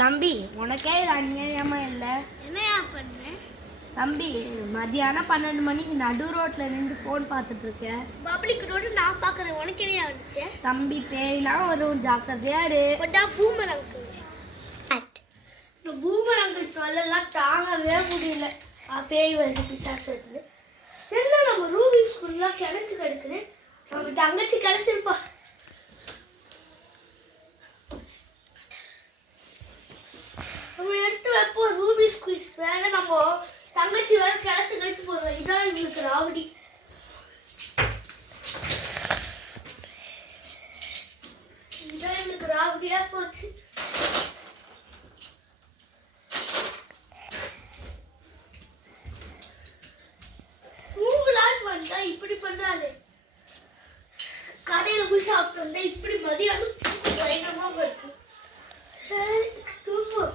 தம்பி உனக்கே இது அநியாயமா இல்லை? என்னையா பண்ணுறேன் தம்பி? மதியானம் 12 மணிக்கு நடு ரோட்டில் நின்று ஃபோன் பார்த்துட்டு இருக்கேன். பப்ளிக் ரோடு நான் பார்க்குறேன், உனக்கு என்னையா வந்துச்சு? தம்பி பேயெல்லாம் வரும், ஜாக்கிரதையா இரு. பூமரங்கு இந்த பூமரங்கு தொல்லெல்லாம் தாங்கவே முடியல. பேய் வருது, பிசாசு வருது. என்ன நம்ம ரூபி ஸ்கூல்லாம் கிணச்சு கிடக்குது. நம்ம தங்கச்சி கிடச்சிருப்பா. நம்ம எடுத்து வைப்போம் ரூபி ஸ்குயிஸ். வேற நம்ம தங்கச்சி வேற கிடச்சு போடுவோம். இதான் எங்களுக்கு ராவடி. இதான் எங்களுக்கு ராவடியா போச்சு. வந்தா இப்படி பண்றாரு. கடையில போய் சாப்பிட்டு வந்தா இப்படி மதியானம் பயங்கரமா வருது. தூங்கு.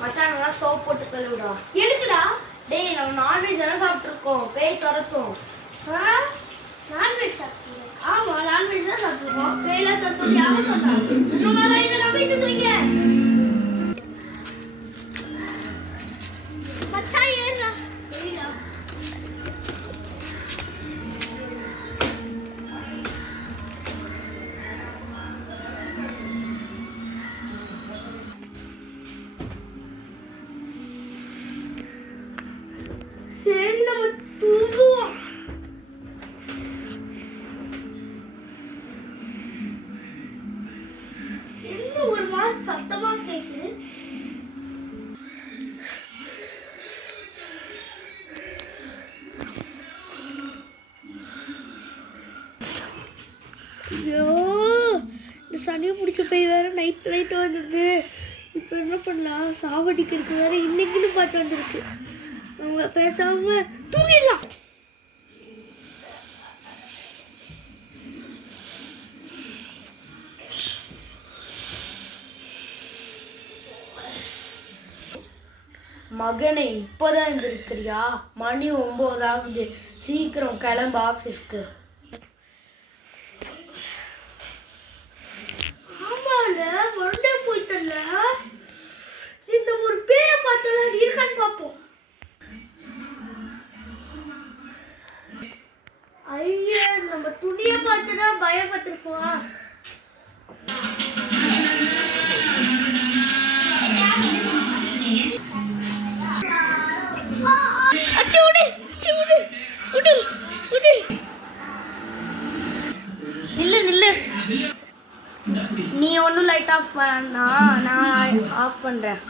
மச்சான் சோப் போட்டு கழுவுடா. எதுக்குடா? டேய் நம்ம நான்வெஜ் எல்லாம் சாப்பிட்டுருக்கோம், பேய் துரத்தும். நான்வெஜ் சாப்பிட்டீங்க? ஆமா நான்வெஜ் தான் சாப்பிட்டுருக்கோம், பேயெல்லாம் துரத்தும். யாரும் சொன்னாங்க? இன்னும் இதை நம்பிட்டு இருக்கீங்க? மச்சான் ஏறா. சரிடா. சரி நம்ம தூங்குவோம். என்ன ஒரு மாதிரி சத்தமா கேக்குது? ஐயோ, இந்த சனியை பிடிச்ச போய் வேற நைட் வந்துருக்கு. இப்போ என்ன பண்ணலாம்? சாவடிக்கிறதுக்கு வேற இன்னைக்குன்னு பார்த்து வந்துருக்கு. அவங்க பேசாம தூங்கிடலாம். மகனை இப்போதான் இருந்திருக்கிறியா? மணி 9 ஆகுது, சீக்கிரம் கிளம்பு ஆஃபீஸ்க்கு. ஆமால மறுபடியே போயிட்டல. இந்த ஒரு பேய பார்த்தா இருக்கான்னு பார்ப்போம். ஐயா, நம்ம துணியை பார்த்துனா பயப்பட்டிருப்போம். நில்லு. நீ ஒன்றும் லைட் ஆஃப் பண்ணா நான் ஆஃப் பண்ணுறேன்.